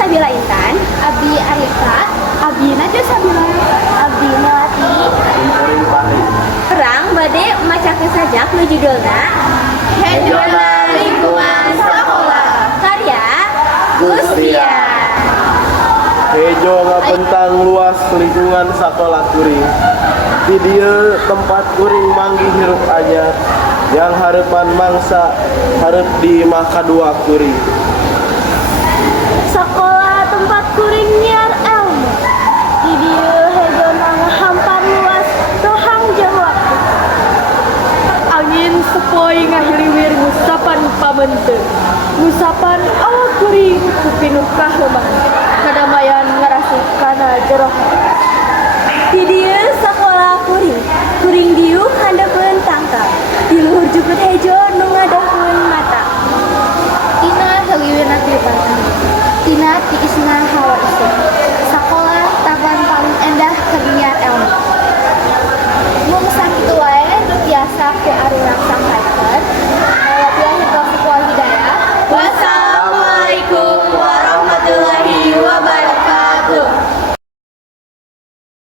Sabila Intan, Abi Arifka, Abi Najwa Sabila, Abi Melati. Perang bade macakeun sajak nu judulna Hejona Lingkungan Sekolah. Karya Gustia. Hejo ngapentang luas lingkungan sakola kuring. Di dieu tempat kuring manggih hirup anyar, yang harapan mangsa hareup di makadua kuring. Sekolah tempat kuring nyiar ilmu. Di dieu hejona ngahampar luas rohang jeung waktu. Angin sepoi ngahiliwir ngusapan pamenteun. Ngusapan awak kuring kupinuh kaheuman. Kadamayan ngarasup kana jero hati. Di dieu sakola kuring. Kuring diuk handapkeun tangkal. Di luhur jukut hejo nu ngadahkeun mata. Tina haliwirna ti batang. Tina tiisna hawa iseuh.